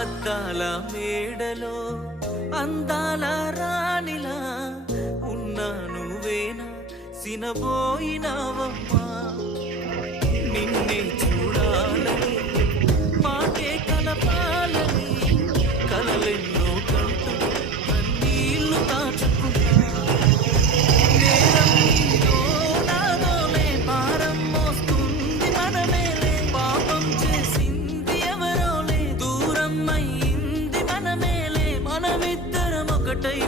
అద్దాల మేడలో అందాల రాణిలా ఉన్నా నువ్వేనా సినబోయినావమ్మా నిన్నే చూడాలని మాటే కలపాలని కలలెన్నో కంటూ కన్నీళ్లు దాచుకున్నా నేరం నీదో నాదోలే భారం మోస్తుంది మనమేలే పాపం చేసింది ఎవరోలే దూరం అయ్యింది మనమేలే మనమిద్దరం ఒకటై